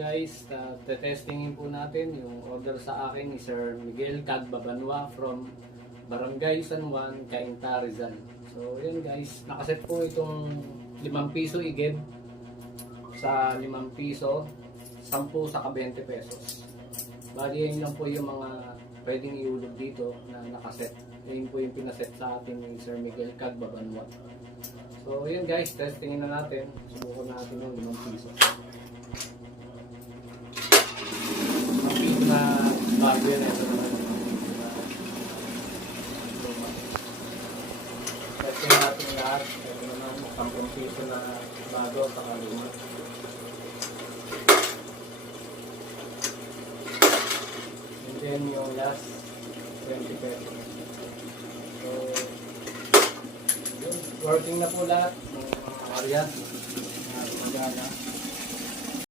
guys, testingin po natin yung order sa akin ni Sir Miguel Cagbabanwa from Barangay San Juan, Cainta, Rizal. So yun guys, nakaset po itong 5 piso igib sa 5 piso, 10 saka 20 pesos. Bali yun lang po yung mga pwedeng iulog dito na nakaset. Yun po yung pinaset sa atin ni Sir Miguel Cagbabanwa. So yun guys, testingin na natin. Subukan natin yung 5 piso. Na bago yun, ito naman testing natin lahat. Ito naman 10 piso na bago sa kaluma, and then yung last 20 pesos. So yun, working na po lahat ng mga area at magana.